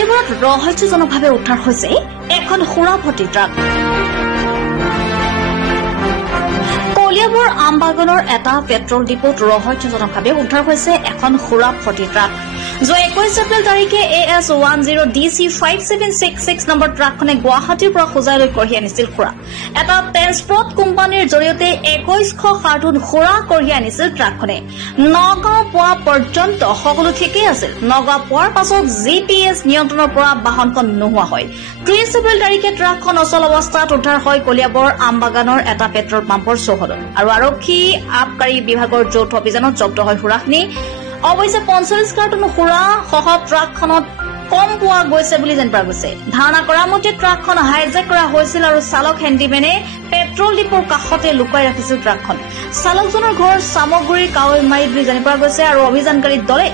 কলিয়াবৰত ৰহস্যজনকভাৱে উদ্ধাৰ হৈছে এখন সুৰা ভৰ্তি ট্ৰাক। কলিয়াবৰ আমবাগানৰ এটা পেট্ৰল ডিপোত ৰহস্যজনকভাৱে উদ্ধাৰ হৈছে এখন সুৰা ভৰ্তি ট্ৰাক। যোৱা 21 এপ্ৰিল তাৰিখে AS10DC5766 নম্বৰ ট্ৰাকখনে গুৱাহাটীৰ পৰা খোজাইলৈ কঢ়িয়াই আনিছিল সুৰা। এটা ট্ৰেন্সপৰ্ট কোম্পানীৰ জৰিয়তে 2100 কাৰ্টুন সুৰা কঢ়িয়াই আনিছিল ট্ৰাকখনে। নগাঁও পোৱা পৰ্যন্ত সকলো ঠিকেই আছিল। নগাঁও পোৱাৰ পাছত GPS নিয়ন্ত্ৰণৰ পৰা বাহনখন নোহোৱা হয়। 30 এপ্ৰিল তাৰিখে ট্ৰাকখন অচল অৱস্থাত উদ্ধাৰ হয় কলিয়াবৰ আমবাগানৰ এটা পেট্ৰল পাম্পৰ চৌহদত আৰু আৰক্ষী আবকাৰী বিভাগৰ যৌথ অভিযানত জব্দ হয় সুৰাখিনি। অৱশ্যে 45 কাৰ্টুন সুৰা সহ ট্ৰাকখনত কম পোৱা গৈছে বুলি জানিব পৰা গৈছে। ধাৰণা কৰা মতে ট্ৰাকখন হাইজেক কৰা হৈছিল আৰু চালক হেণ্ডিমেনে পেট্ৰল ডিপোৰ কাষতে লুকুৱাই ৰাখিছিল ট্ৰাকখন। চালকজনৰ ঘৰ চামগুৰিৰ কাৱৈমাৰীত বুলি জানিব পৰা গৈছে আৰু অভিযানকাৰী দলে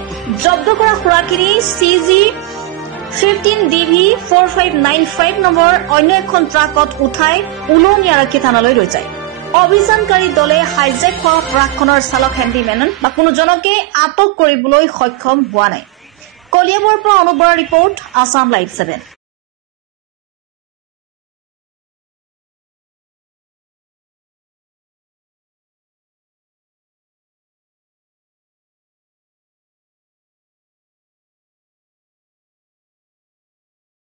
জব্দ কৰা সুৰাখিনি CG15DV4595 নম্বৰ অন্য এখন ট্ৰাকত উঠাই উলনি আৰক্ষী থানালৈ লৈ যায়। অভিযানকাৰী দলে হাইজেক হোৱা ট্ৰাকখনৰ চালক হেণ্ডিমেন বা কোনোজনকে আটক কৰিবলৈ সক্ষম হোৱা নাই। কলিয়াবৰৰ পৰা অনুপ বৰাৰ ৰিপৰ্ট, আছাম লাইভ 7।